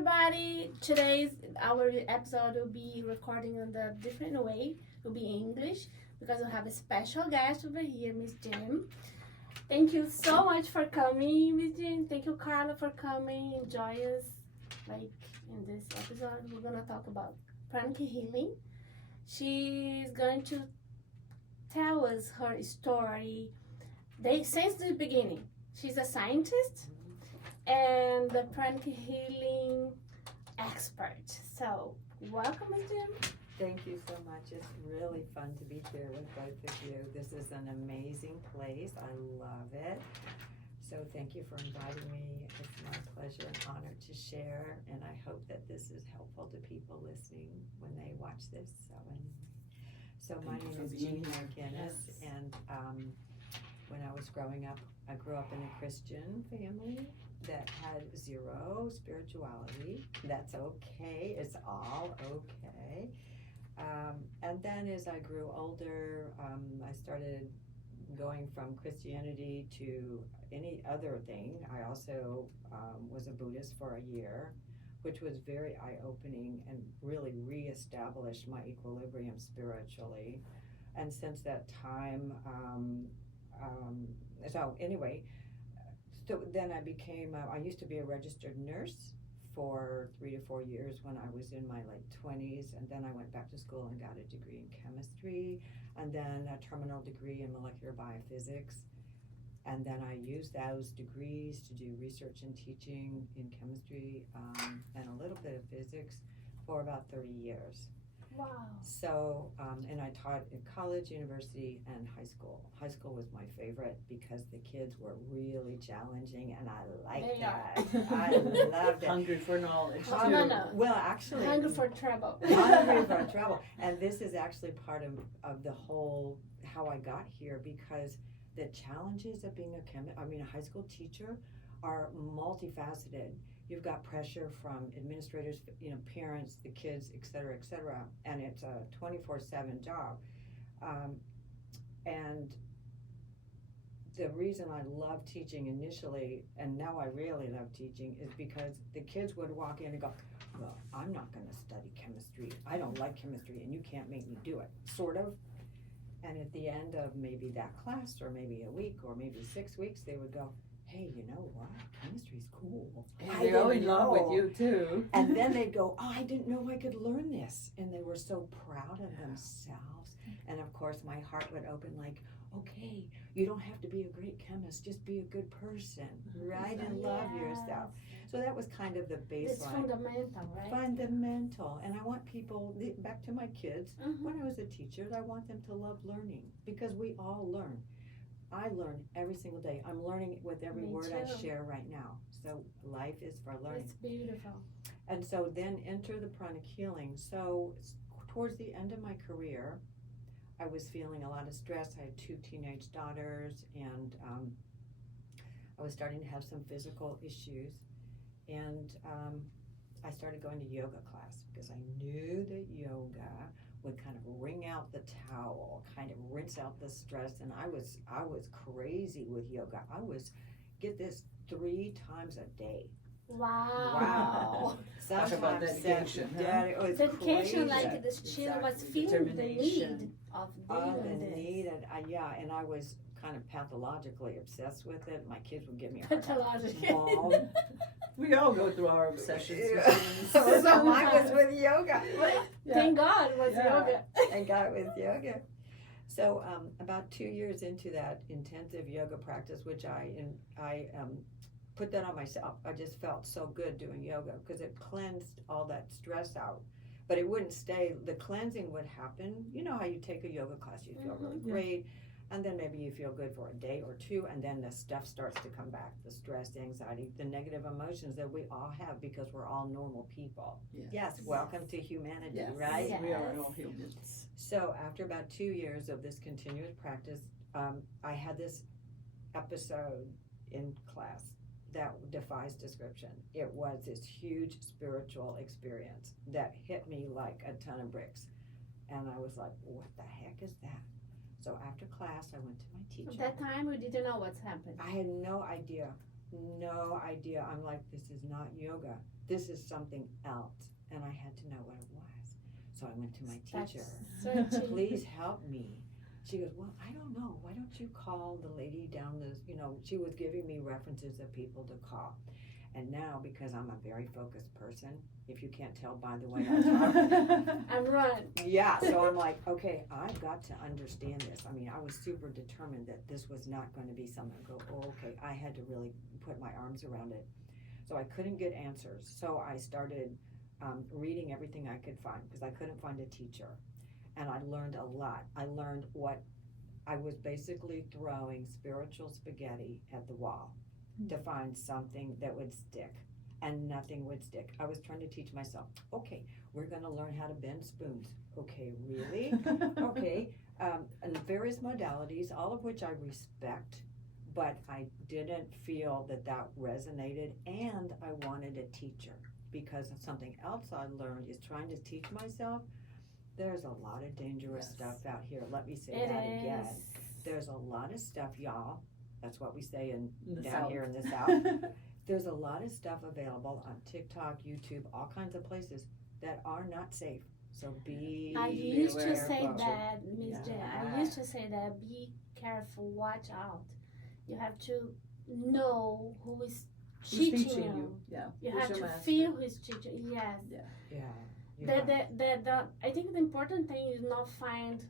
everybody. Our episode will be recording in a different way. It will be English because we have a special guest over here, Miss Jean. Thank you so much for coming, Miss Jean. Thank you, Carla, for coming and join us. Like in this episode, we're gonna talk about Pranic Healing. She's going to tell us her story. Since the beginning, she's a scientist and the Pranic Healing expert. So, welcome, Ms. Jim. Thank you so much. It's really fun to be here with both of you. This is an amazing place. I love it. So thank you for inviting me. It's my pleasure and honor to share, and I hope that this is helpful to people listening when they watch this. So my name is Jean McGinnis, and when I was growing up, I grew up in a Christian family that had zero spirituality. That's okay. It's all okay. And then as I grew older, I started going from Christianity to any other thing. I also was a Buddhist for a year, which was very eye-opening and really reestablished my equilibrium spiritually. And since that time, so then I became, I used to be a registered nurse for 3 to 4 years when I was in my late 20s, and then I went back to school and got a degree in chemistry, and then a terminal degree in molecular biophysics. And then I used those degrees to do research and teaching in chemistry and a little bit of physics for about 30 years. Wow. So, and I taught in college, university, and high school. High school was my favorite because the kids were really challenging, and I liked that. I loved it. Hungry for knowledge. No. Well, actually. Hungry for trouble. Hungry for trouble. And this is actually part of the whole, how I got here, because the challenges of being a high school teacher are multifaceted. You've got pressure from administrators, parents, the kids, et cetera, and it's a 24/7 job. And the reason I loved teaching initially, and now I really love teaching, is because the kids would walk in and go, well, I'm not going to study chemistry. I don't like chemistry, and you can't make me do it, sort of. And at the end of maybe that class, or maybe a week, or maybe 6 weeks, they would go, hey, you know what? Chemistry's cool. They're all in love with you too. And then they'd go, oh, I didn't know I could learn this. And they were so proud of themselves. And of course, my heart would open like, okay, you don't have to be a great chemist, just be a good person, right? And love yourself. So that was kind of the baseline. It's fundamental, right? Fundamental. And I want people, back to my kids, when I was a teacher, I want them to love learning, because we all learn. I learn every single day. I'm learning with every word I share right now. So life is for learning. It's beautiful. And so then enter the Pranic Healing. So towards the end of my career, I was feeling a lot of stress. I had 2 teenage daughters, and I was starting to have some physical issues. And I started going to yoga class because I knew that yoga would kind of wring out the towel, kind of rinse out the stress. And I was crazy with yoga. I was, get this, 3 times a day. Wow. Talk about dedication. It was dedication, crazy. like this chill was feeling the need of doing this. Need, and I was kind of pathologically obsessed with it. My kids would give me a hard time. Pathologically. We all go through our obsessions. So mine was with yoga. Thank God it was yoga. Thank God it was yoga. So about 2 years into that intensive yoga practice, which I put that on myself. I just felt so good doing yoga because it cleansed all that stress out. But it wouldn't stay. The cleansing would happen. You know how you take a yoga class, you feel really great. And then maybe you feel good for a day or 2, and then the stuff starts to come back, the stress, the anxiety, the negative emotions that we all have because we're all normal people. Yes, welcome to humanity, right? Yes. We are all humans. So after about 2 years of this continuous practice, I had this episode in class that defies description. It was this huge spiritual experience that hit me like a ton of bricks. And I was like, what the heck is that? So after class, I went to my teacher. At that time, we didn't know what's happened. I had no idea. no idea. I'm like, this is not yoga. This is something else. And I had to know what it was. So I went to my teacher. Searching. Please help me. She goes, well, I don't know. Why don't you call the lady down the, she was giving me references of people to call. And now, because I'm a very focused person, if you can't tell by the way I talk, I'm run. yeah, so I'm like, okay, I've got to understand this. I mean, I was super determined that this was not going to be something I go, oh, okay, I had to really put my arms around it. So I couldn't get answers. So I started reading everything I could find because I couldn't find a teacher. And I learned a lot. I learned what I was basically throwing spiritual spaghetti at the wall to find something that would stick, and nothing would stick. I was trying to teach myself, okay, we're going to learn how to bend spoons. Okay, really? Okay, and various modalities, all of which I respect, but I didn't feel that that resonated, and I wanted a teacher, because something else I learned is trying to teach myself. There's a lot of dangerous stuff out here. Let me say that again. There's a lot of stuff, y'all. That's what we say down here in the South. There's a lot of stuff available on TikTok, YouTube, all kinds of places that are not safe. So be I used to say careful. that, Miss Jen. I used to say that. Be careful. Watch out. You have to know who is Who's teaching teaching you. you? Yeah. You Who's have your to master? feel who's teaching. Yes. Yeah. I think the important thing is not find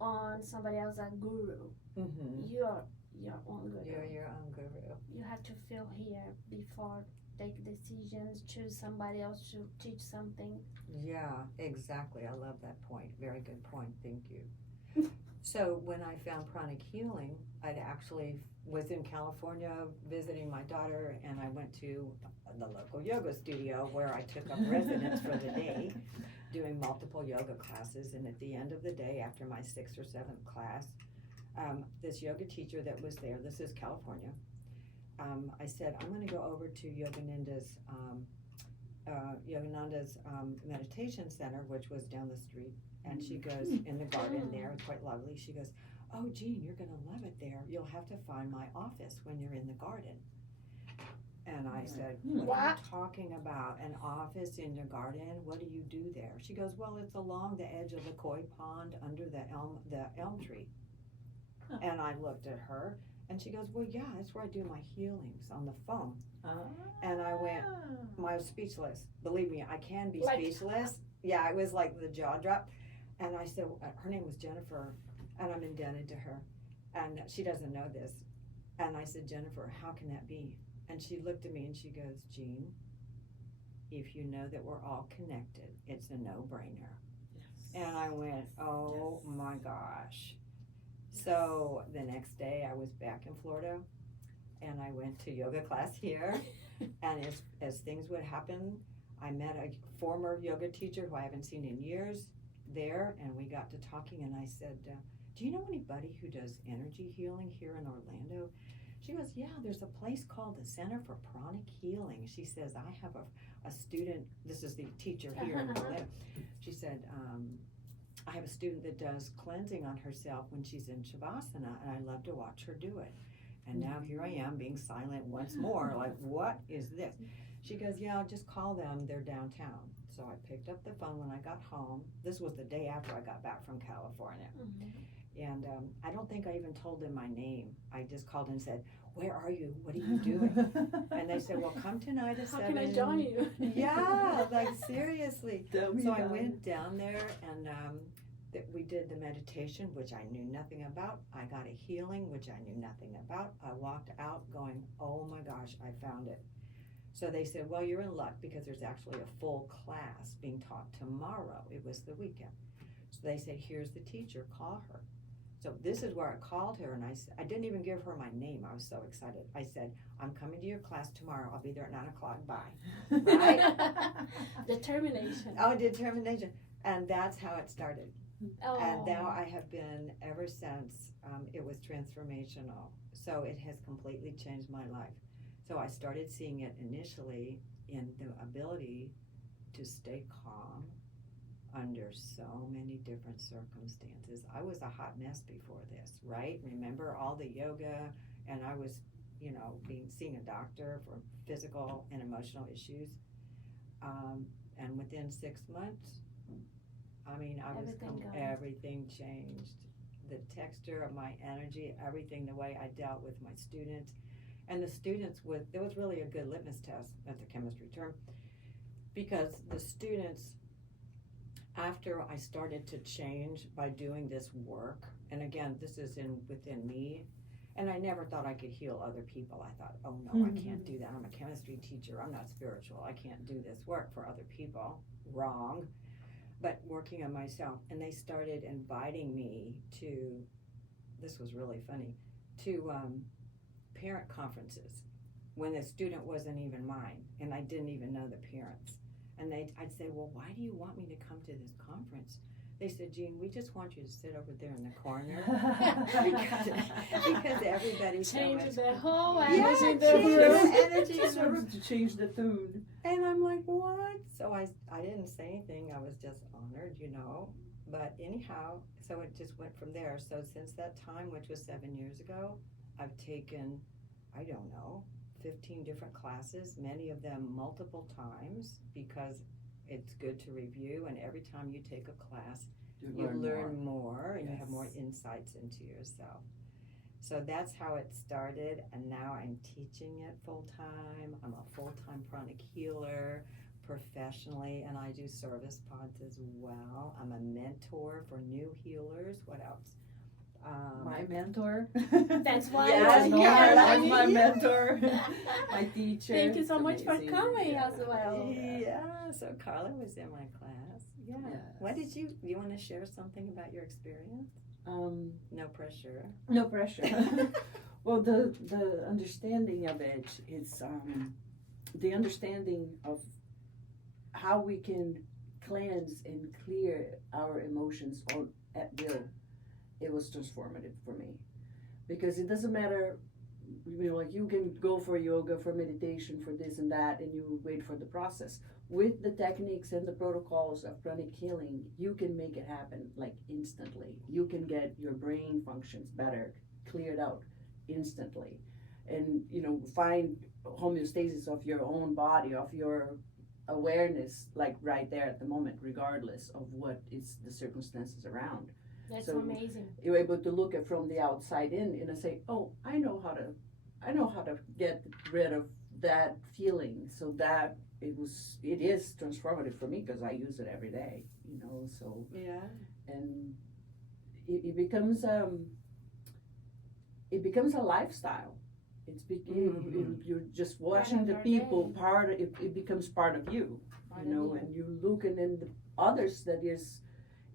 on somebody else a guru. Mm-hmm. You're your own guru. You're your own guru. You have to feel here before take decisions, choose somebody else to teach something. Yeah, exactly. I love that point. Very good point. Thank you. So when I found Pranic Healing, I actually was in California visiting my daughter, and I went to the local yoga studio where I took up residence for the day, doing multiple yoga classes. And at the end of the day, after my 6th or 7th class, this yoga teacher that was there, this is California, I said, I'm going to go over to Yogananda's meditation center, which was down the street. And she goes, in the garden there, quite lovely, she goes, oh, Jean, you're going to love it there. You'll have to find my office when you're in the garden. And I said, what are you talking about? An office in your garden? What do you do there? She goes, well, it's along the edge of the koi pond under the elm tree. Huh. And I looked at her, and she goes, well, yeah, that's where I do my healings, on the phone. And I went, I was speechless. Believe me, I can be speechless. Yeah, it was like the jaw drop. And I said, her name was Jennifer, and I'm indebted to her. And she doesn't know this. And I said, Jennifer, how can that be? And she looked at me and she goes, Jean, if you know that we're all connected, it's a no-brainer. Yes. And I went, oh my gosh. Yes. So the next day I was back in Florida, and I went to yoga class here. And as things would happen, I met a former yoga teacher who I haven't seen in years there, and we got to talking, and I said, do you know anybody who does energy healing here in Orlando? She goes, yeah, there's a place called the Center for Pranic Healing. She says, I have a student, this is the teacher here in Orlando. She said, I have a student that does cleansing on herself when she's in Shavasana, and I love to watch her do it. And now here I am being silent once more, like, what is this? She goes, yeah, I'll just call them, they're downtown. So I picked up the phone when I got home. This was the day after I got back from California. Mm-hmm. And I don't think I even told them my name. I just called and said, where are you? What are you doing? And they said, well, come tonight at 7. How can I join you? Yeah, like seriously. So I went down there, and we did the meditation, which I knew nothing about. I got a healing, which I knew nothing about. I walked out going, oh my gosh, I found it. So they said, well, you're in luck because there's actually a full class being taught tomorrow. It was the weekend. So they said, here's the teacher, call her. So this is where I called her, and I didn't even give her my name. I was so excited. I said, I'm coming to your class tomorrow. I'll be there at 9 o'clock. Bye. Right? Determination. Oh, determination. And that's how it started. Oh. And now I have been ever since. It was transformational. So it has completely changed my life. So I started seeing it initially in the ability to stay calm under so many different circumstances. I was a hot mess before this, right? Remember all the yoga, and I was, seeing a doctor for physical and emotional issues. And within 6 months, I mean, everything changed. The texture of my energy, everything, the way I dealt with my students. And the students, there was really a good litmus test, that's a chemistry term, because the students, after I started to change by doing this work, and again, this is within me, and I never thought I could heal other people. I thought, oh no, I can't do that. I'm a chemistry teacher. I'm not spiritual. I can't do this work for other people. Wrong. But working on myself. And they started inviting me to, this was really funny, to parent conferences when the student wasn't even mine and I didn't even know the parents. And I'd say, well, why do you want me to come to this conference? They said, Jean, we just want you to sit over there in the corner because everybody's change so the whole energy in the room. energy Just wanted to change the tune. And I'm like, what? So I didn't say anything. I was just honored, But anyhow, so it just went from there. So since that time, which was 7 years ago, I've taken, 15 different classes, many of them multiple times, because it's good to review, and every time you take a class, you learn more and you have more insights into yourself. So that's how it started, and now I'm teaching it full-time. I'm a full-time pranic healer professionally, and I do service pods as well. I'm a mentor for new healers. What else? My mentor. That's why Yes, you're yeah, that's here. my mentor, my teacher. Thank you so It's much for amazing. coming as well. Yeah, so Carla was in my class. Yeah. Yes. What did you want to share something about your experience? No pressure. No pressure. Well, the understanding of it is the understanding of how we can cleanse and clear our emotions at will. It was transformative for me, because it doesn't matter, like you can go for yoga, for meditation, for this and that, and you wait for the process. With the techniques and the protocols of pranic healing, you can make it happen like instantly. You can get your brain functions better, cleared out instantly, and find homeostasis of your own body, of your awareness, like right there at the moment, regardless of what is the circumstances around. That's So amazing. You're able to look at from the outside in and say, oh, I know how to get rid of that feeling, so that it is transformative for me, because I use it every day, so Yeah. and it becomes a lifestyle. You're just watching the people it becomes part of you, and you look and then the others that is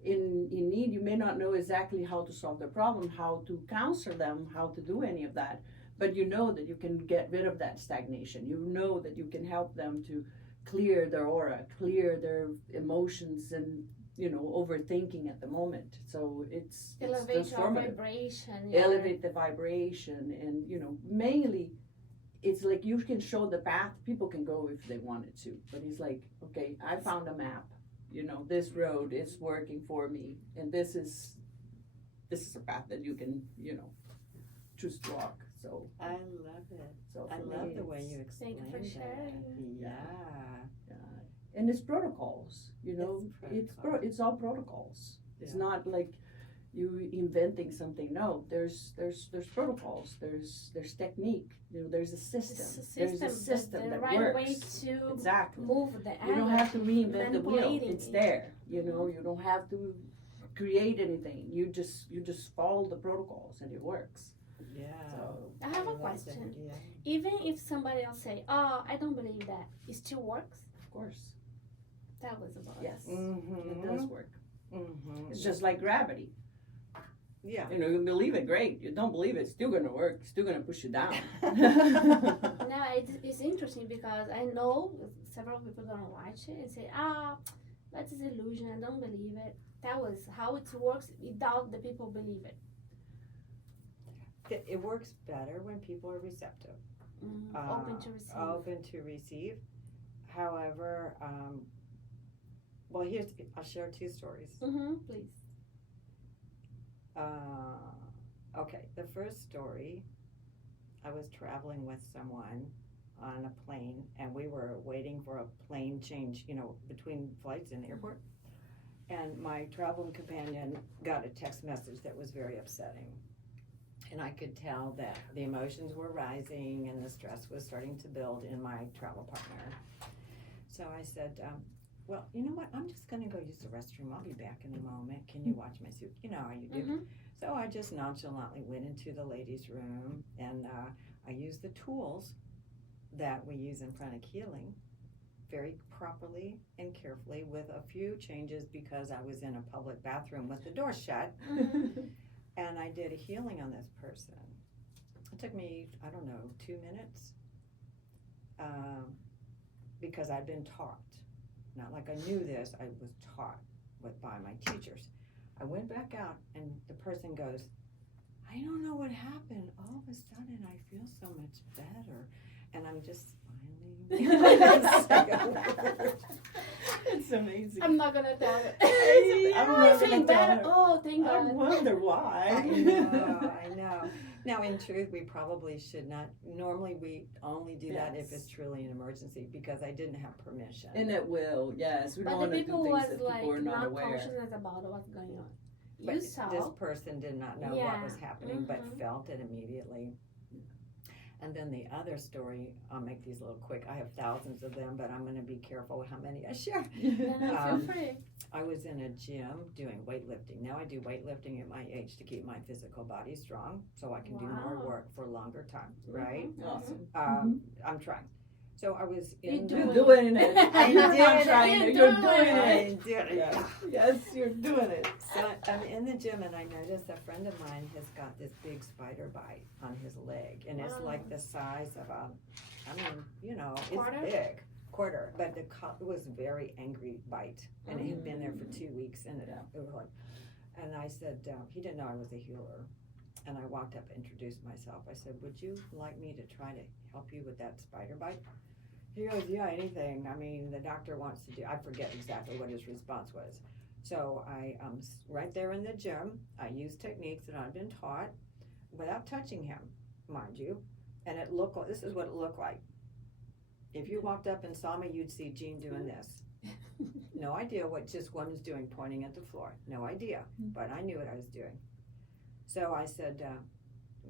in need. You may not know exactly how to solve their problem, how to counsel them, how to do any of that, but you know that you can get rid of that stagnation. You know that you can help them to clear their aura, clear their emotions, and overthinking at the moment. So it's Elevate your transformative. vibration. Elevate the vibration, and mainly it's like you can show the path. People can go if they wanted to, but it's like, okay, I found a map. This road is working for me, and this is a path that you can choose to walk. So I love it. so I for love me, the way it's- you explained Thank you for sharing. Yeah. and it's protocols. It's It's all protocols. It's Yeah. not like you inventing something. No, there's protocols. There's technique. There's a system. There's a system the that right works. way to Exactly. move the You don't have to reinvent the wheel. manipulating It's it. there. You don't have to create anything. You just follow the protocols and it works. Yeah. So I have a love that question. idea. Even if somebody else say, "Oh, I don't believe that," it still works. of course, That was about yes, Mm-hmm. it does work. Mm-hmm. It's just like gravity. Yeah. You believe it, great. You don't believe it, it's still gonna work. It's still gonna push you down. Now it's interesting because I know several people don't watch it and say, that's an illusion, I don't believe it. That was how it works without the people believe it. It works better when people are receptive. Open to receive. Open to receive. However, I'll share two stories. Please. Okay, the first story, I was traveling with someone on a plane, and we were waiting for a plane change, between flights in the airport. And my traveling companion got a text message that was very upsetting. And I could tell that the emotions were rising and the stress was starting to build in my travel partner. So I said, well, you know what? I'm just going to go use the restroom. I'll be back in a moment. Can you watch my suit? You know how you do. Mm-hmm. So I just nonchalantly went into the ladies' room, and I used the tools that we use in Pranic Healing very properly and carefully, with a few changes because I was in a public bathroom with the door shut. Mm-hmm. And I did a healing on this person. It took me, 2 minutes, because I'd been taught. Not like I knew this, I was taught by my teachers. I went back out, and the person goes, I don't know what happened. All of a sudden, I feel so much better. And I'm just smiling. It's amazing. I'm not gonna tell it. I'm I not feel gonna tell better. her. Oh, thank I God. wonder why. I know. Now, in truth, we probably should not. Normally, we only do that if Yes. it's truly an emergency, because I didn't have permission. And it will, yes. We don't But want the to do people things was that people are like not not aware. conscious about what's going on. But You saw. this person did not know Yeah. what was happening, but Mhm. felt it immediately. And then the other story, I'll make these a little quick. I have thousands of them, but I'm going to be careful how many I share. Feel free. I was in a gym doing weightlifting. Now I do weightlifting at my age to keep my physical body strong, so I can do more Wow. work for a longer time, right? Awesome. I'm trying. So I was You're in You're the... doing it. I You're did not it. trying to. You're You're doing doing it. I did it. Yes. Yes, you're doing it. So I'm in the gym, and I noticed a friend of mine has got this big spider bite on his leg, and it's Wow. like the size of it's Quarter? big. Quarter, but it was a very angry bite, and it had been there for 2 weeks, and it was like, and I said, he didn't know I was a healer, and I walked up and introduced myself. I said, would you like me to try to help you with that spider bite? He goes, yeah, anything. I mean, the doctor wants to do, I forget exactly what his response was. So I, right there in the gym, I used techniques that I've been taught without touching him, mind you. And this is what it looked like. If you walked up and saw me, you'd see Jean doing this. No idea what this woman's doing, pointing at the floor. No idea, but I knew what I was doing. So I said,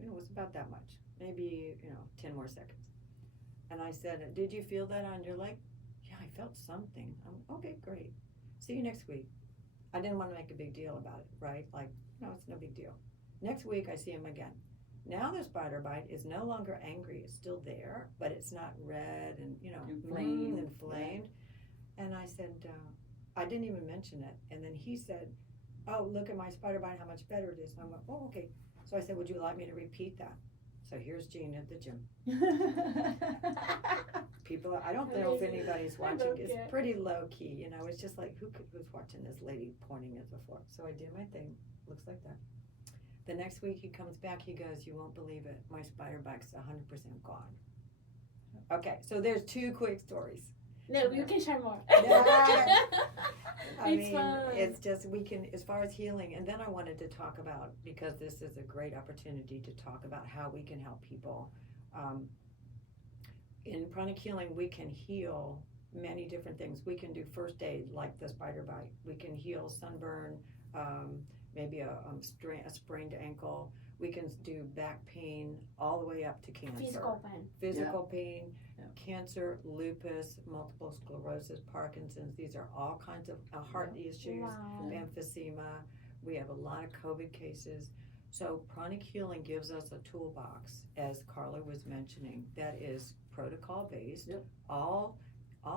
it was about that much, maybe, 10 more seconds. And I said, did you feel that on your leg? Yeah, I felt something. Okay, great. See you next week. I didn't want to make a big deal about it, right? Like, no, it's no big deal. Next week, I see him again. Now the spider bite is no longer angry. It's still there, but it's not red and, Inflamed. inflamed. And I said, I didn't even mention it. And then he said, oh, look at my spider bite, how much better it is. And I went, oh, okay. So I said, would you like me to repeat that? So here's Jean at the gym. People, I don't know if anybody's watching. It's pretty low key, It's just like, who's watching this lady pointing at the floor? So I did my thing. Looks like that. The next week he comes back. He goes, you won't believe it. My spider bite's 100% gone. Okay, so there's 2 quick stories. No, you can share more. It's fun. It's just, we can, as far as healing, and then I wanted to talk about, because this is a great opportunity to talk about how we can help people. In Pranic Healing, we can heal many different things. We can do first aid, like the spider bite. We can heal sunburn, maybe a sprained ankle. We can do back pain all the way up to cancer. Physical pain, cancer, lupus, multiple sclerosis, Parkinson's. These are all kinds of heart issues, emphysema. We have a lot of COVID cases. So Pranic Healing gives us a toolbox, as Carla was mentioning, that is protocol-based, all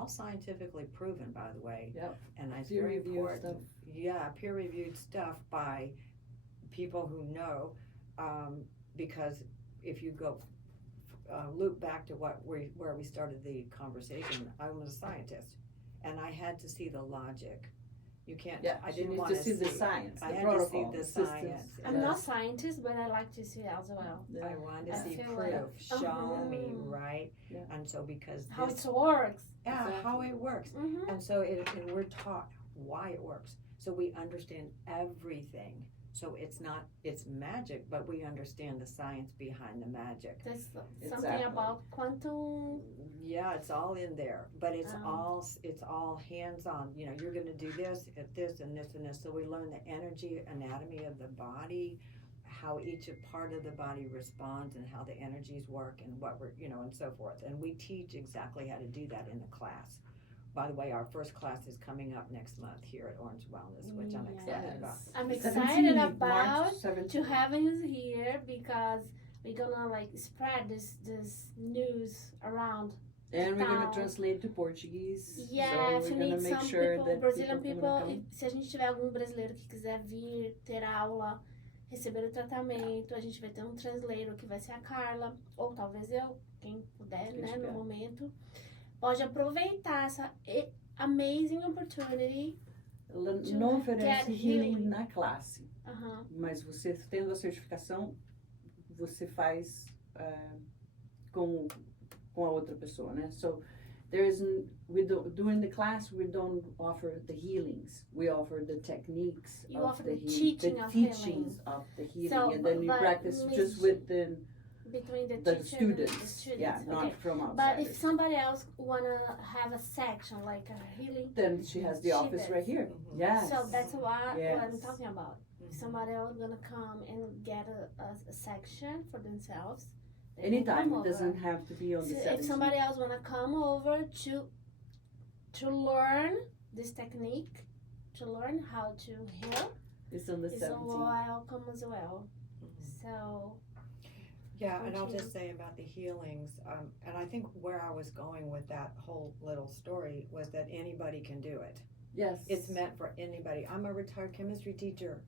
scientifically proven, by the way. And it's very important. Peer-reviewed stuff by people who know, because if you go loop back to where we started the conversation, I was a scientist, and I had to see the logic. You can't. I didn't want to see the science. I had to see the science. I'm not a scientist, but I like to see it as well. I wanted to see proof. Show me, right? And so because how it works. Yeah, how it works. And so and we're taught why it works. So we understand everything So it's magic, but we understand the science behind the magic. There's something Exactly. about quantum. Yeah, it's all in there, but it's all hands-on. You know, you're going to do this at this and this and this. So we learn the energy, anatomy of the body, how each part of the body responds, and how the energies work, and what we're, you know, and so forth. And we teach exactly how to do that in the class. By the way, our first class is coming up next month here at Orange Wellness, which I'm excited about. I'm 17, excited March about 17. to having you here because we're gonna like spread this news around. And we're going Town. to translate to Portuguese. Yeah, so if we're you going need to make some sure people, that Brazilian people are gonna people, se a gente tiver algum brasileiro que quiser vir, ter aula, receber o tratamento, a gente vai ter um translator que vai ser a Carla, ou talvez eu, quem puder, né, no momento. Pode aproveitar essa amazing opportunity. Ela To não oferece get healing healing. na classe, mas você tendo a certificação, você faz com a outra pessoa, né? So there isn't, during the class we don't offer the healings, we offer the techniques You of offer the the healing, teaching the of teachings healing. of the healing, So, and then you but practice Miss just with the Between the teacher students, and the students. yeah, not Okay. from outside. But if somebody else wanna have a section like a healing, Then she has the She office does. right here. Mhm. Yes. so that's what I'm Yes. talking about. If somebody else gonna come and get a section for themselves, they can Anytime, come it doesn't over. have to be on the So 17th. if somebody else wanna come over to learn this technique, to learn how to heal, It's on the is 17th. welcome as well. Mhm. So Yeah, and I'll Okay. just say about the healings, and I think where I was going with that whole little story was that anybody can do it. Yes. It's meant for anybody. I'm a retired chemistry teacher.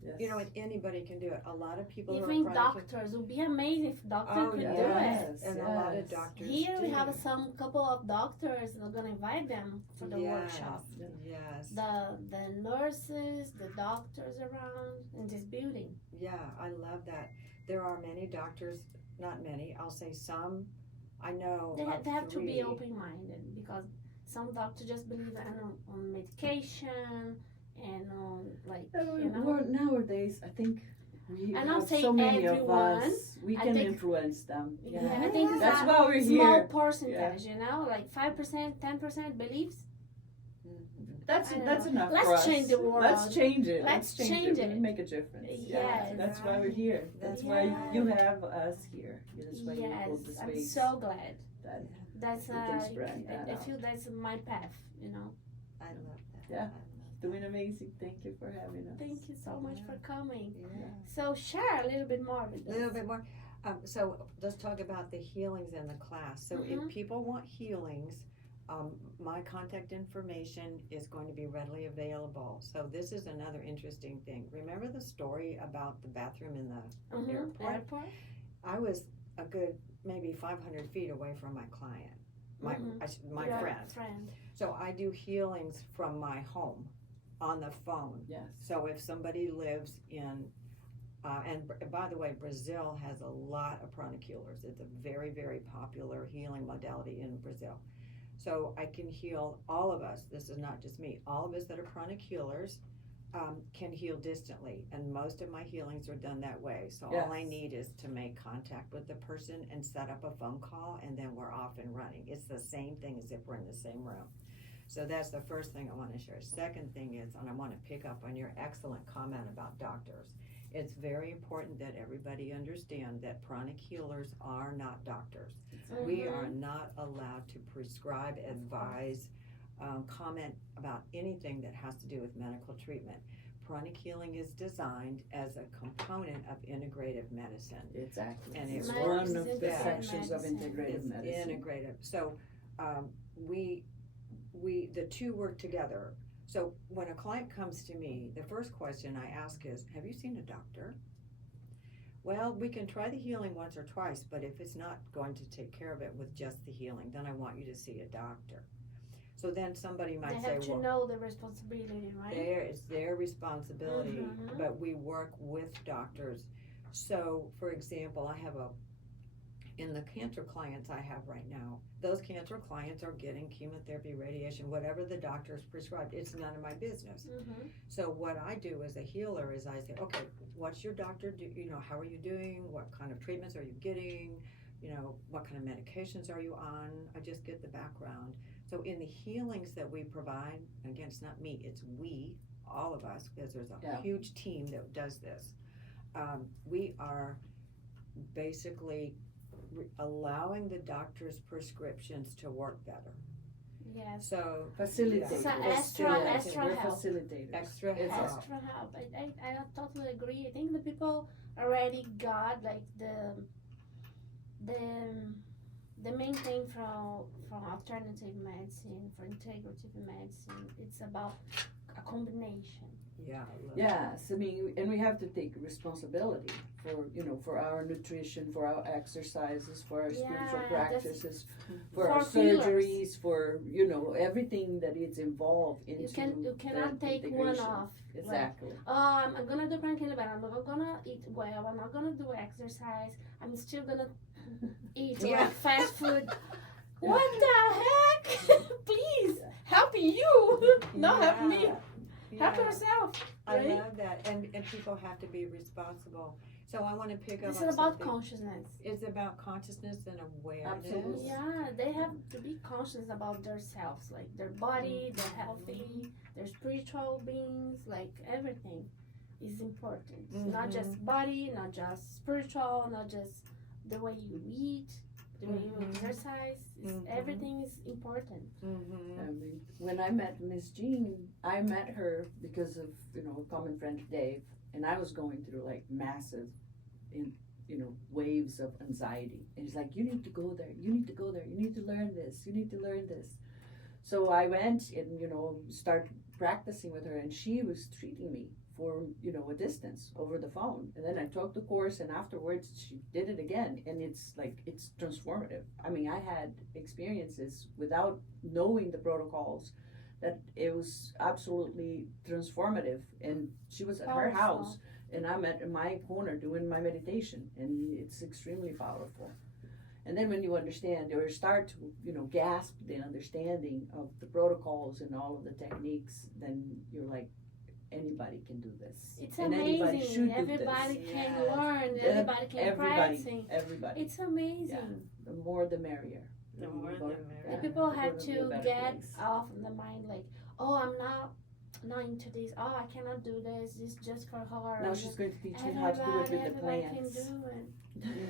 Yes. You know, and anybody can do it. A lot of people even who are chronic- doctors, it would be amazing if doctors could do it. yes, and a lot of yes. doctors Here we do. have some couple of doctors, and we're gonna invite them for the workshop. Yes. The nurses, the doctors around in this building. Yeah, I love that. There are many doctors, not many, I'll say some. I know They of have to be 3. open-minded because some doctors just believe on medication and on like you know. Well, nowadays, I think we And I'll have say so many of everyone. us. We I can think- influence them. Yeah, I think it's That's a why we're small here. percentage, you know, like 5%, 10% beliefs. That's I don't that's know. enough Let's for us. change the world. Let's change it. Let's change change it. it. We make a difference. Yes. That's why we're here. That's why Yes. you have us here. That's why you hold the Yes, I'm space. so glad. that That's we can spread that I out. feel that's my path, you know. I love that. Yeah. I love that. doing amazing. Thank you for having us. Thank you so much for coming. Yeah. So share a little bit more with A us. little bit more. So let's talk about the healings in the class. So Mhm. if people want healings, my contact information is going to be readily available. So this is another interesting thing. Remember the story about the bathroom in the airport? I was a good maybe 500 feet away from my client, my Your friend. So I do healings from my home on the phone. Yes. So if somebody lives in, and by the way, Brazil has a lot of pranic healers. It's a very, very popular healing modality in Brazil. So I can heal all of us. This is not just me. All of us that are pranic healers can heal distantly. And most of my healings are done that way. So all I Yes. need is to make contact with the person and set up a phone call, and then we're off and running. It's the same thing as if we're in the same room. So that's the first thing I want to share. Second thing is, and I want to pick up on your excellent comment about doctors. It's very important that everybody understand that pranic healers are not doctors. We are not allowed to prescribe, advise, comment about anything that has to do with medical treatment. Pranic healing is designed as a component of integrative medicine. Exactly. And it's it one works of the better. sections of Medicine. integrative It's medicine. integrative. So the two work together. So when a client comes to me, the first question I ask is, have you seen a doctor? Well, we can try the healing once or twice, but if it's not going to take care of it with just the healing, then I want you to see a doctor. So then somebody might They say, have to well, know the responsibility, right? it's their responsibility, but we work with doctors. So, for example, I have In the cancer clients I have right now, those cancer clients are getting chemotherapy, radiation, whatever the doctor's prescribed. It's none of my business. Mm-hmm. So what I do as a healer is I say, okay, what's your doctor do? How are you doing? What kind of treatments are you getting? What kind of medications are you on? I just get the background. So in the healings that we provide, again, it's not me, it's we, all of us, because there's a huge team that does this. We are basically allowing the doctor's prescriptions to work better. Yes. So Facilitate. So extra We're help. facilitators. Extra It's help. Extra help. I totally agree. I think the people already got like the main thing from alternative medicine, for integrative medicine. It's about a combination. Yeah. I love Yes, I mean, and we have to take responsibility for our nutrition, for our exercises, for our spiritual Yeah, practices, for For our healers. surgeries, for everything that is involved into You cannot that take one integration. off. Exactly. I'm gonna do Pranic Healing, but I'm not gonna eat well. I'm not gonna do exercise. I'm still gonna eat Yeah. like fast food. What the heck? Please help you, not help me. Help Yeah. yourself. I Right? love that, and people have to be responsible. So I want to pick up This on is about something. consciousness. It's about consciousness and awareness. Absolutely. Yeah, they have to be conscious about themselves, like their body, their healthy, their spiritual beings, like everything is important. It's not just body, not just spiritual, not just the way you eat, the way you exercise. Everything is important. Mm-hmm. I mean, when I met Miss Jean, I met her because of a common friend, Dave, and I was going through like massive, waves of anxiety. And he's like, "You need to go there. You need to go there. You need to learn this. You need to learn this." So I went and started practicing with her, and she was treating me for a distance over the phone. And then I took the course, and afterwards she did it again, and it's transformative. I mean, I had experiences without knowing the protocols that it was absolutely transformative. And she was at her Powerful. house, and I'm at my corner doing my meditation, and it's extremely powerful. And then when you understand or start to grasp the understanding of the protocols and all of the techniques, then you're like, anybody can do this. It's And anybody amazing. should do Everybody this. can Yes. learn. Everybody can practice. Everybody. It's amazing. The more the merrier. The more the merrier. The people We're have gonna be a to better get place. off the mind like, oh, I'm not into this. Oh, I cannot do this. This is just for her. Now she's going to teach me how to do it with the Everybody plants. can do it.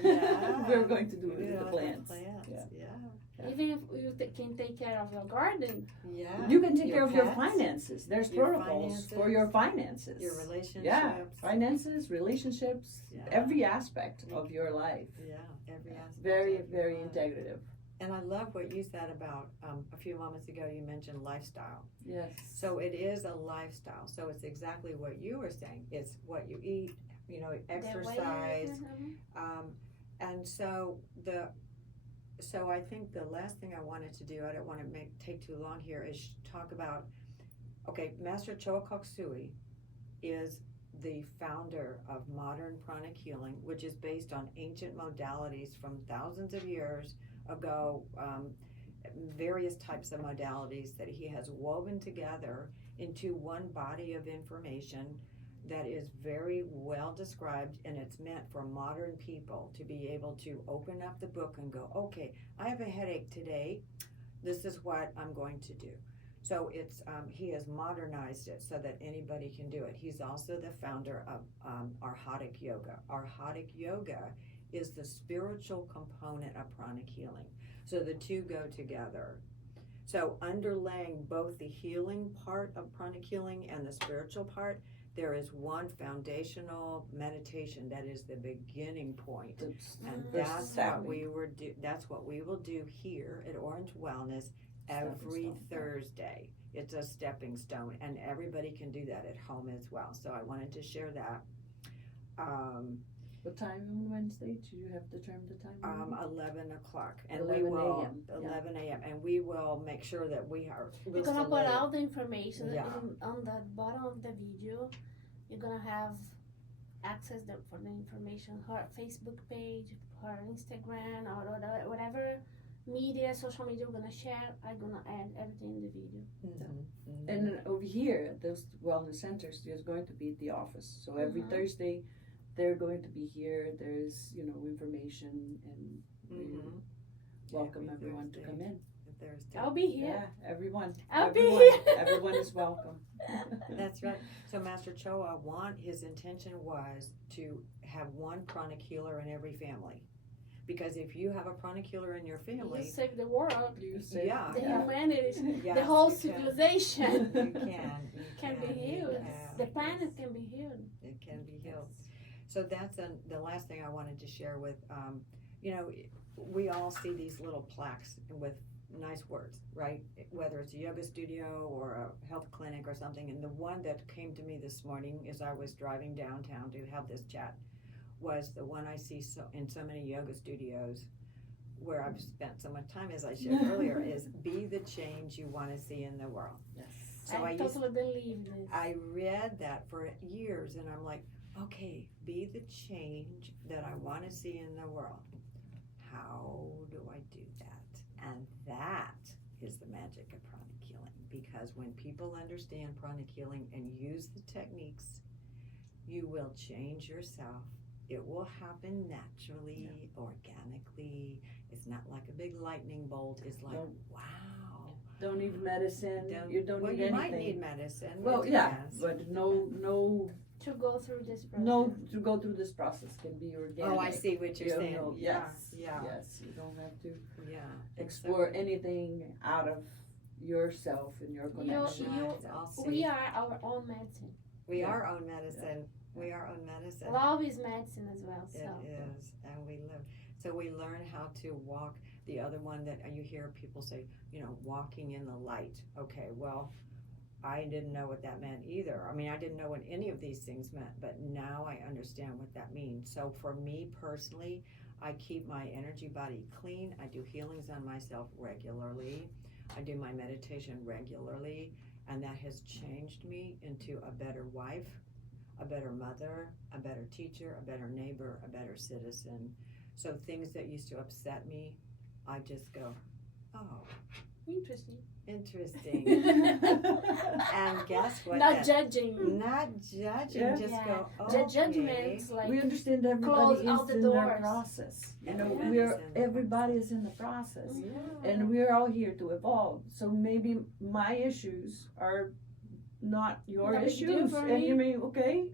Yeah. We're going to do it Yeah, with the plants. Yeah. Yeah. Even if you can take care of your garden. Yeah. You can take care of your pets, finances. There's your protocols for your finances. your relationships. Yeah, finances, relationships, Yeah. every aspect of your life. Yeah, every aspect. Very, of your very life. integrative. And I love what you said about a few moments ago. You mentioned lifestyle. Yes. So it is a lifestyle. So it's exactly what you were saying. It's what you eat. Exercise. And so I think the last thing I wanted to do, I don't want to take too long here, is talk about, Master Choa Sui is the founder of modern pranic healing, which is based on ancient modalities from thousands of years ago, various types of modalities that he has woven together into one body of information that is very well described, and it's meant for modern people to be able to open up the book and go, okay, I have a headache today. This is what I'm going to do. So it's he has modernized it so that anybody can do it. He's also the founder of Arhatic Yoga. Arhatic Yoga is the spiritual component of pranic healing. So the two go together. So underlaying both the healing part of pranic healing and the spiritual part, there is one foundational meditation that is the beginning point, and that's what we will do here at Orange Wellness every Thursday. It's a stepping stone, and everybody can do that at home as well. So I wanted to share that. What time on Wednesday? Do you have determined the time? 11 o'clock, and 11 we will a.m. 11 a.m. and we will make sure that we are. We're gonna put all the information Yeah. on the bottom of the video. You're gonna have access for the information. Her Facebook page, her Instagram or whatever media, social media we're gonna share. I'm gonna add everything in the video. And over here, those wellness centers, there's going to be at the office. So every Thursday, they're going to be here. There's, information, and we welcome everyone to come in. Thursday. I'll be here. Yeah, everyone. I'll be everyone, here. Everyone is welcome. That's right. So Master Choa, his intention was to have one pranic healer in every family. Because if you have a pranic healer in your family, You save the world, You say, yeah, the humanity, yes, the whole you can. civilization you can be healed. The planet can be healed. It can be healed. So that's the last thing I wanted to share with, we all see these little plaques with nice words, right? Whether it's a yoga studio or a health clinic or something. And the one that came to me this morning as I was driving downtown to have this chat was the one I see in so many yoga studios where I've spent so much time, as I shared earlier, is be the change you want to see in the world. Yes. So I totally believe this. I read that for years and I'm like, okay, be the change that I want to see in the world. How do I do that? And that is the magic of pranic healing, because when people understand pranic healing and use the techniques, you will change yourself. It will happen naturally, organically. It's not like a big lightning bolt. It's like, wow. Don't need medicine. You don't need you anything. might need medicine. Well, it yeah, depends. but no, To go through this process. to go through this process can be organic. Oh, I see what you're saying. Yes, Yeah. yes. You don't have to Yeah. explore anything out of yourself and your connection. We are our own medicine. We are our own medicine. We are our own medicine. Love is medicine as well. So. It is, and we live. So we learn how to walk. The other one that you hear people say, walking in the light. Okay, well, I didn't know what that meant either. I mean, I didn't know what any of these things meant, but now I understand what that means. So for me personally, I keep my energy body clean. I do healings on myself regularly. I do my meditation regularly, and that has changed me into a better wife, a better mother, a better teacher, a better neighbor, a better citizen. So things that used to upset me, I just go, oh, Interesting. interesting. And guess what? Not judging. Not judging, Yeah. just go, The okay. judgments, like, We understand close everybody all is the in their doors. process. Everybody's in the Everybody is in the process. Yeah. And we're all here to evolve. So maybe my issues are not your Not big deal issues. for And me. you mean, okay,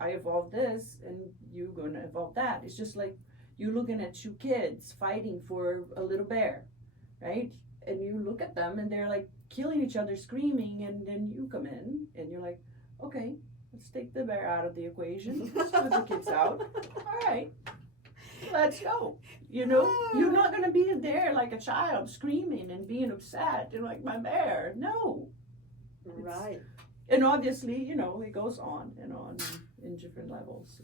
I evolved this and you're gonna evolve that. It's just like you looking at two kids fighting for a little bear, right? And you look at them and they're like killing each other, screaming, and then you come in and you're like, okay, let's take the bear out of the equation. Let's put the kids out. All right. Let's go. You're not going to be there like a child screaming and being upset. You're like, my bear. No. Right. And obviously, it goes on and on in different levels.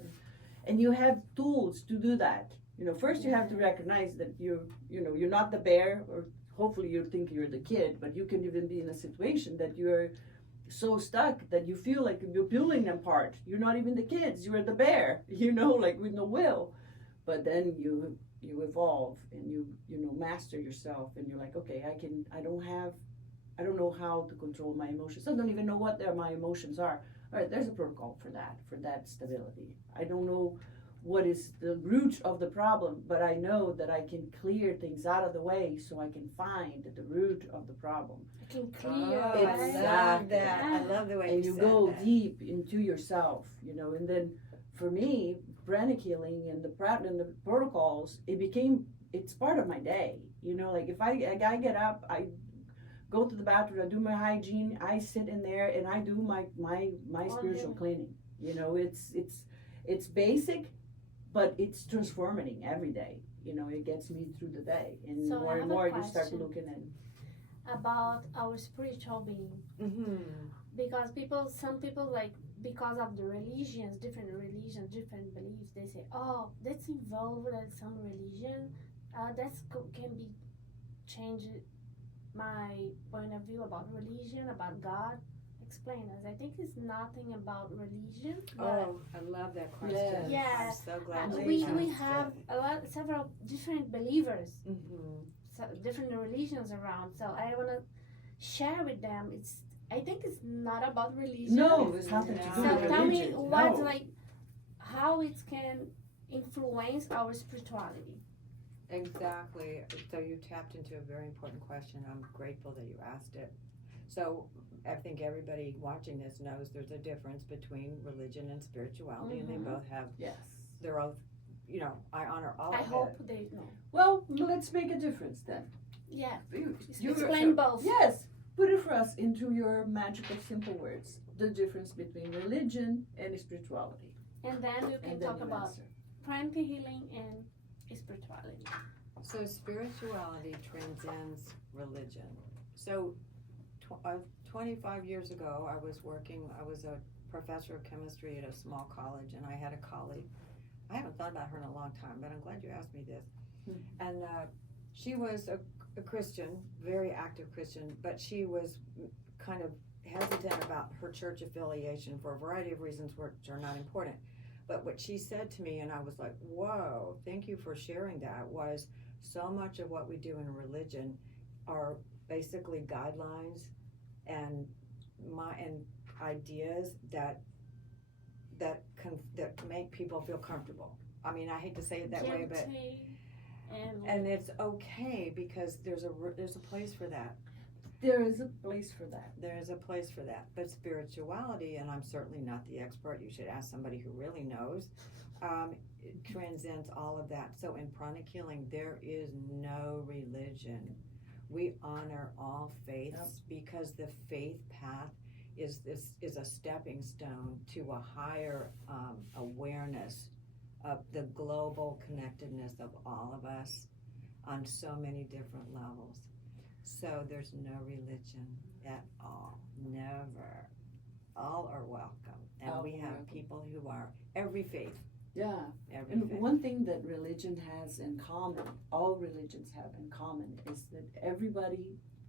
And you have tools to do that. First you have to recognize that you're not the bear, or hopefully you think you're the kid, but you can even be in a situation that you're so stuck that you feel like you're pulling them apart. You're not even the kids, you're the bear, like with no will. But then you evolve and you master yourself, and you're like, okay, I don't know how to control my emotions. I don't even know what my emotions are. All right, there's a protocol for that stability. I don't know what is the root of the problem, but I know that I can clear things out of the way so I can find the root of the problem. I can clear. Oh, I love that. I love the way And you you said go that. deep into yourself, and then for me, Pranic Healing and the protocols, it's part of my day. Like if I get up, I go to the bathroom, I do my hygiene, I sit in there and I do my spiritual cleaning. It's basic, but it's transforming every day. It gets me through the day, and So more I and have a more you start question. looking in. About our spiritual being. Mm-hmm. Because some people, like, because of the religions, different beliefs, they say, oh, that's involved in some religion, can be changed my point of view about religion, about God. explain us. I think it's nothing about religion. But Oh, I love that question. Yeah. I'm so glad you we asked have several different believers, Mm-hmm. so different religions around. So I want to share with them. I think it's not about religion. No, it's nothing to do So with tell me religion. what, No. like, how it can influence our spirituality. Exactly. So you tapped into a very important question. I'm grateful that you asked it. So I think everybody watching this knows there's a difference between religion and spirituality, and they both have Yes. their own. You know, I honor all I of hope it. they know. Well, let's make a difference then. Yeah. You Explain both. Yes. Put it for us into your magical simple words. The difference between religion and spirituality. And then you can And then talk you about answer. pranic healing and spirituality. So spirituality transcends religion. So 25 years ago, I was a professor of chemistry at a small college, and I had a colleague. I haven't thought about her in a long time, but I'm glad you asked me this. And she was a Christian, very active Christian, but she was kind of hesitant about her church affiliation for a variety of reasons which are not important. But what she said to me, and I was like, whoa, thank you for sharing that, was so much of what we do in religion are basically guidelines and ideas that make people feel comfortable. I mean, I hate to say it that way, but and it's okay because there's a place for that. There is a place for that. There is a place for that. But spirituality, and I'm certainly not the expert, you should ask somebody who really knows, it transcends all of that. So in Pranic Healing, there is no religion. We honor all faiths because the faith path is a stepping stone to a higher awareness of the global connectedness of all of us on so many different levels. So there's no religion at all. Never. All are welcome. And All we are have welcome. people who are every faith. Yeah. Every And faith. one thing that religion has in common, all religions have in common, is that everybody,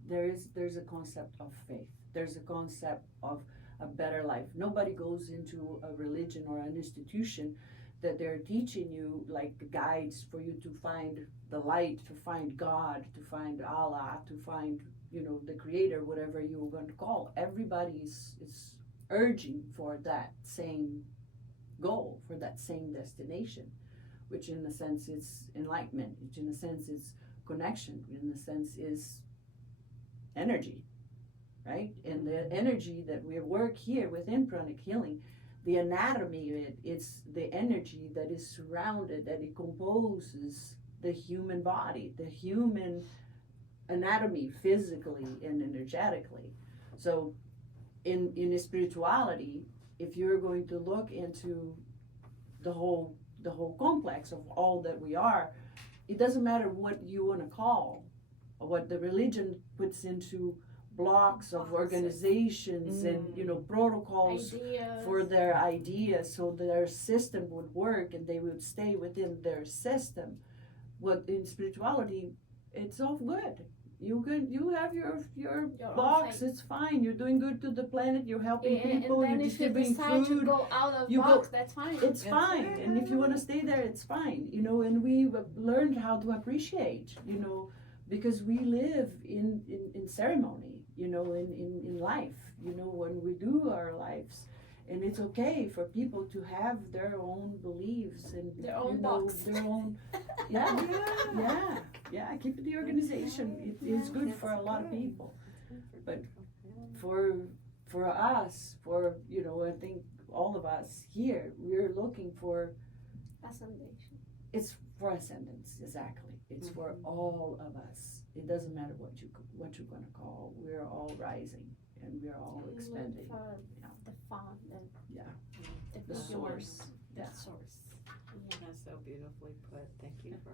there's a concept of faith. There's a concept of a better life. Nobody goes into a religion or an institution that they're teaching you like guides for you to find the light, to find God, to find Allah, to find, the creator, whatever you're going to call. Everybody is urging for that same goal, for that same destination, which in a sense is enlightenment, which in a sense is connection, in a sense is energy, right? And the energy that we work here within Pranic Healing, the anatomy of it's the energy that is surrounded, that it composes the human body, the human anatomy, physically and energetically. So in spirituality, if you're going to look into the whole complex of all that we are, it doesn't matter what you want to call, or what the religion puts into blocks of organizations and protocols Ideas. for their ideas, so their system would work and they would stay within their system. What in spirituality, it's all good. You have your box. faith. It's fine. You're doing good to the planet. You're helping people. And then You're if you distributing decide food. to go out of You box, that's fine. It's That's fine. right. And if you want to stay there, it's fine. And we've learned how to appreciate. Because we live in ceremony. In life. When we do our lives. And it's okay for people to have their own beliefs and Their own box. their own. Yeah. Keep the organization. It is good for a lot of people. But for us, I think all of us here, we're looking for. Ascendation. It's for ascendance, exactly. It's for all of us. It doesn't matter what you're gonna call. We're all rising and we're all expanding. Look for the font, the The source. the Yeah. source. That's so beautifully put. Thank you for.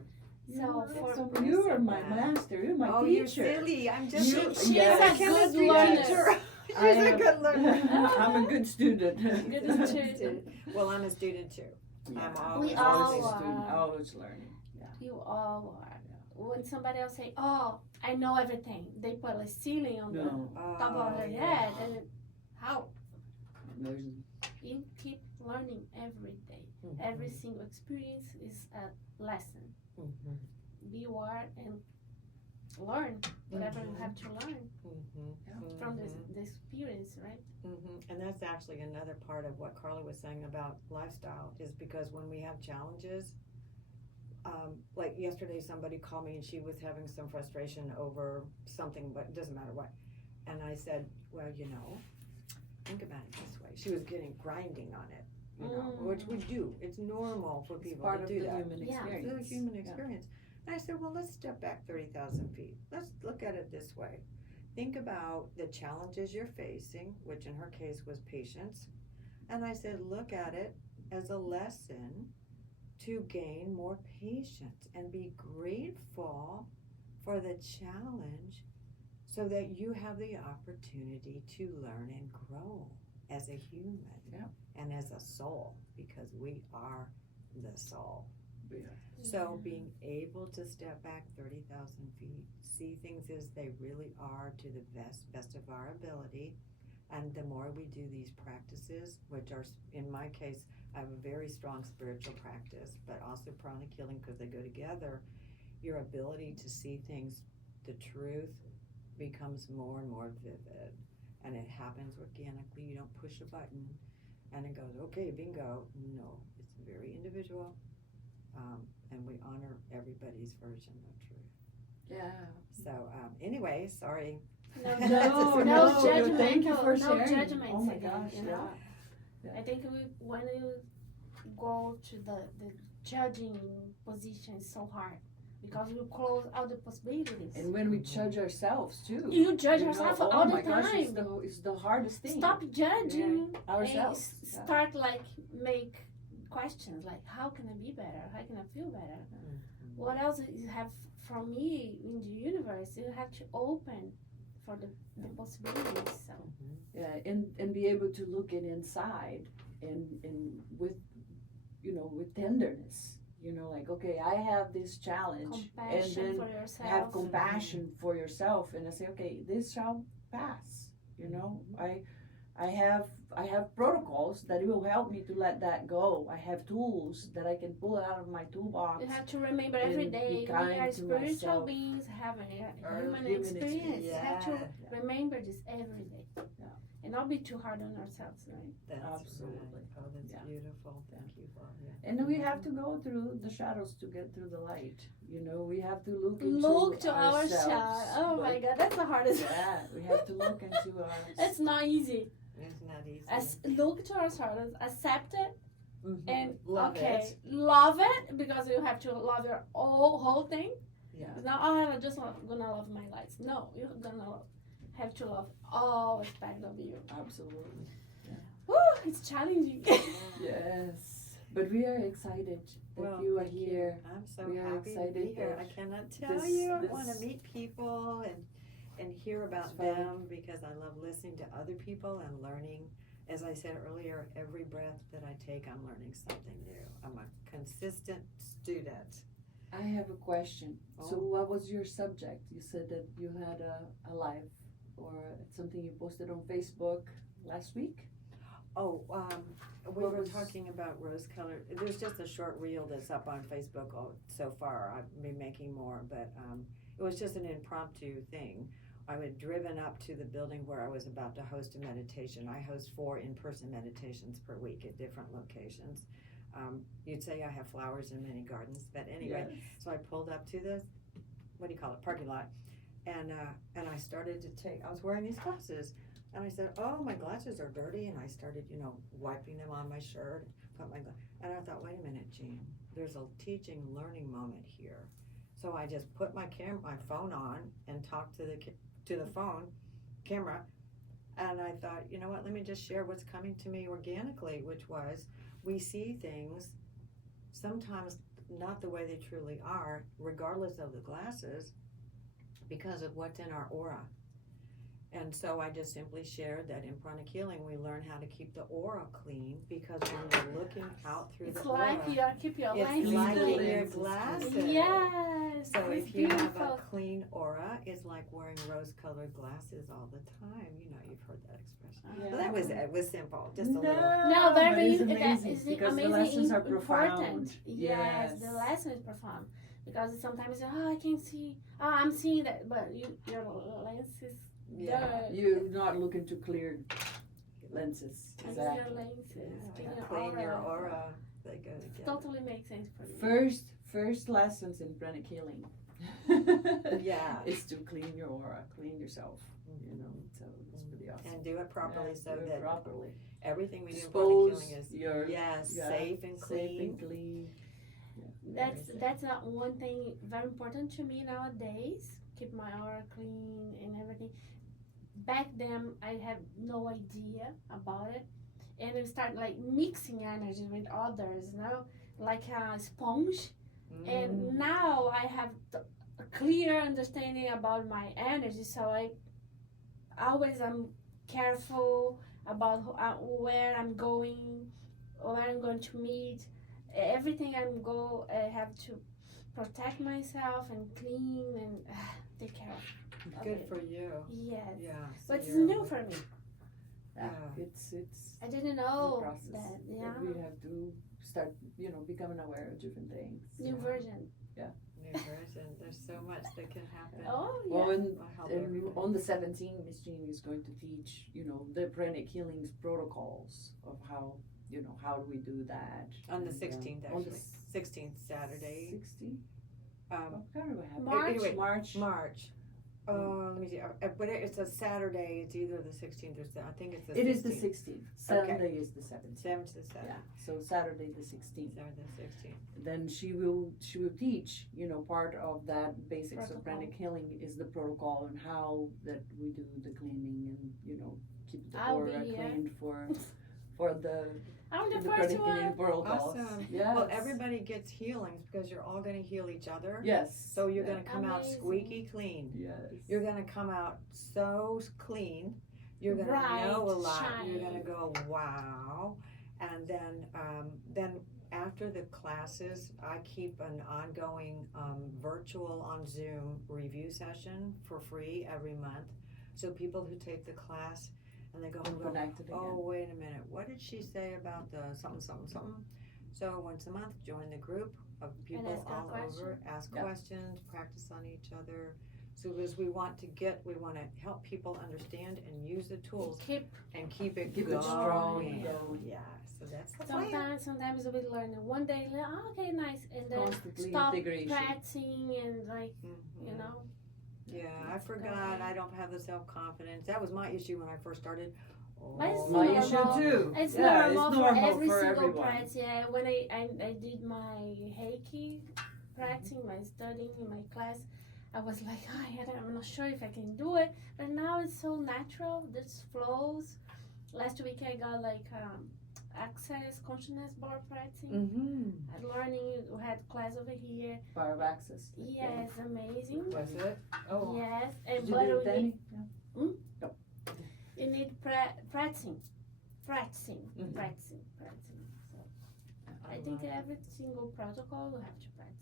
So You are for my that. master. You're my Oh, teacher. you're silly. I'm just She's a good chemistry learner. teacher. She's I a am- good learner. I'm a good student. Good student. Well, I'm a student too. I'm always We a all student. are. student, always learning. You all are. When somebody else say, "Oh, I know everything," they put a ceiling on the No. top of their head, and how? There's You keep learning every day. Every single experience is a lesson. Be you are and learn whatever you have to learn from the experience, right? And that's actually another part of what Carla was saying about lifestyle, is because when we have challenges, like yesterday somebody called me and she was having some frustration over something, but it doesn't matter what. And I said, well, think about it this way. She was getting grinding on it, which we do. It's normal for people to do that. Human experience. It's a human experience. And I said, well, let's step back 30,000 feet. Let's look at it this way. Think about the challenges you're facing, which in her case was patience. And I said, look at it as a lesson to gain more patience and be grateful for the challenge so that you have the opportunity to learn and grow as a human and as a soul, because we are the soul. So being able to step back 30,000 feet, see things as they really are to the best of our ability, and the more we do these practices, which are, in my case, I have a very strong spiritual practice, but also pranic healing, because they go together, your ability to see things, the truth, becomes more and more vivid, and it happens organically. You don't push a button and it goes, okay, bingo. No, it's very individual, and we honor everybody's version of truth. Yeah. So anyway, sorry. No judgment. Thank you for no sharing. judgment. Oh my gosh, Yeah. I think when you go to the judging position, it's so hard because we close all the possibilities. And when we judge ourselves too. You judge yourself all the time. Gosh, it's the hardest thing. Stop judging ourselves. And start make questions like, how can I be better? How can I feel better? What else you have from me in the universe? You have to open for the possibilities. So and be able to look inside and with with tenderness. Like, okay, I have this challenge, and then for yourself. Have compassion for yourself, and I say, okay, this shall pass. I have protocols that will help me to let that go. I have tools that I can pull out of my toolbox. You have to remember every day we are spiritual beings having a human experience. You have to remember this every day. And not be too hard on ourselves, right? That's absolutely. Right. Oh, that's beautiful. Thank you, Claudia. And we have to go through the shadows to get through the light. We have to look to our shadow. Oh my God, that's the hardest. Yeah, we have to look into our. It's not easy. It's not easy. Look to our shadows, accept it, and love it, because you have to love your whole thing. Yeah. It's not, I'm just gonna love my lights. No, you're gonna have to love all aspects of you. Absolutely. Yeah. Woo, it's challenging. Yes. But we are excited that you are here. I'm so we are happy excited to be here. I cannot tell you. I want to meet people and hear about them, because I love listening to other people and learning. As I said earlier, every breath that I take, I'm learning something new. I'm a consistent student. I have a question. So what was your subject? You said that you had a live or something you posted on Facebook last week? We were talking about rose color. There's just a short reel that's up on Facebook so far. I've been making more, but it was just an impromptu thing. I had driven up to the building where I was about to host a meditation. I host 4 in-person meditations per week at different locations. You'd say I have flowers in many gardens, but anyway, So I pulled up to the, parking lot, and I started to I was wearing these glasses, and I said, oh, my glasses are dirty, and I started, wiping them on my shirt, and I thought, wait a minute, Jean, there's a teaching, learning moment here. So I just put my phone on and talked to the camera, and I thought, you know what, let me just share what's coming to me organically, which was, we see things sometimes not the way they truly are, regardless of the glasses, because of what's in our aura. And so I just simply shared that in Pranic Healing, we learn how to keep the aura clean, because when you're looking out through the aura, you keep your it's like in your glasses. Yes. So if you have a clean aura, it's like wearing rose-colored glasses all the time. You've heard that expression. Well, it was simple, just a No, little. No, but very it's amazing it's because the amazing lessons are important. profound. Yes, the lesson is profound because sometimes I can't see. Oh, I'm seeing that, but your lens is Yeah. You're not looking to clear lenses. Clean Exactly. your lenses, Yeah, clean your aura. They go together. Totally makes sense for me. First lessons in Pranic Healing. Yeah. Is to clean your aura, clean yourself. You know, so it's pretty awesome. And do it properly Yeah, so do it that properly. everything we do in Pranic Expose Healing is your safe and clean. Safe and clean. That's not one thing very important to me nowadays. Keep my aura clean and everything. Back then, I had no idea about it, and I start like mixing energy with others, you know, like a sponge. And now I have a clear understanding about my energy, so I always am careful about where I'm going, where I'm going to meet. Everything I have to protect myself and clean and take care of Good it. for you. Yes. Yeah. But it's you're- new for me. Yeah. It's I didn't the know process that. Yeah. we have to start, becoming aware of different things. New version. New version. There's so much that can happen. Oh, yeah. Well, Will help and everybody. on the 17th, Miss Jean is going to teach, the Pranic Healing's protocols of how, how do we do that. On the And, 16th, on the actually. 16th Saturday. 16th? Um, I can't remember what happened. March. Anyway, March. March. Let me see. But it's a Saturday. It's either the 16th or I think it's the 16th. It is the 16th. Sunday is the 17th. 7th to 7th. Yeah. So Saturday the 16th. 7th and 16th. Then she will teach, part of that basics of Protocol. Pranic Healing is the protocol and how that we do the cleaning and, keep the I'll aura be here. cleaned for the I'm the Pranic first Healing one. protocols. Awesome. Yes. Well, everybody gets healings because you're all going to heal each other. Yes. So you're Yeah. going to come out Amazing. squeaky clean. Yes. You're going to come out so clean. You're going to Bright, know a lot. You're shiny. going to go, wow. And then after the classes, I keep an ongoing virtual on Zoom review session for free every month. So people who take the class and they go, Connected again. oh, wait a minute, what did she say about the something, something, something? So once a month, join the group of people ask a all question. over, ask Yeah. questions, practice on each other. So because we want to help people understand and use the tools Keep and keep it Keep it going. strong. Yeah, so that's the plan. sometimes we learn it one day, like, oh, okay, nice, and then Constantly stop integration. practicing and like Mhm. you know. Yeah, I forgot. I don't have the self-confidence. That was my issue when I first started. But it's My normal. issue too. It's Yeah, normal, it's for normal every for single everyone. practice. Yeah, when I did my Reiki practicing, my studying in my class, I was like, I'm not sure if I can do it. But now it's so natural. This flows. Last week I got like access consciousness bar practicing. Mm-hmm. Learning, we had class over here. Bar of access. Yes, amazing. Was it? Oh. Yes, and Did you but do it, we Danny? need, Yeah. you need practicing. Mhm. Practicing. So I think every single protocol we have to practice.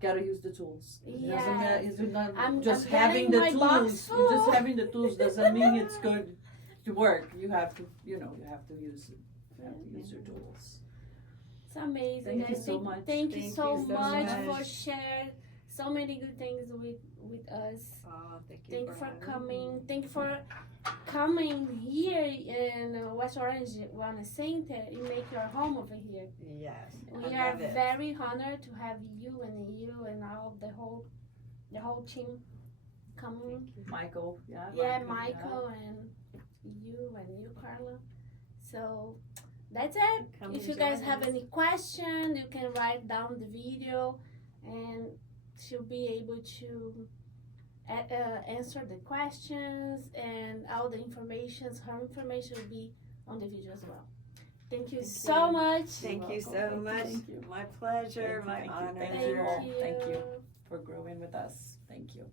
Gotta use the tools. It Yes. doesn't matter. It's not I'm just getting having the my box tools. full. Just having the tools doesn't mean it's going to work. You have to, you have to use it. You have to use your tools. It's amazing. Thank you guys. so much. Thank you so much for much. sharing so many good things with us. Oh, thank you. Thank you for having coming. me. Thank you for coming here in West Orange, Wellness Center. You make your home over here. Yes. We I are love it. very honored to have you and all the whole team coming. Michael, yeah. Yeah, Michael and you, Carla. So that's it. Come If and you guys join have us. any question, you can write down the video, and she'll be able to answer the questions, and all the information. Her information will be on the video as well. Thank you Thank so you. much. Thank you so welcome. much. Thank you. My pleasure. Thank you, My thank you, honor. thank Thank you all. you. Thank you. For growing with us. Thank you.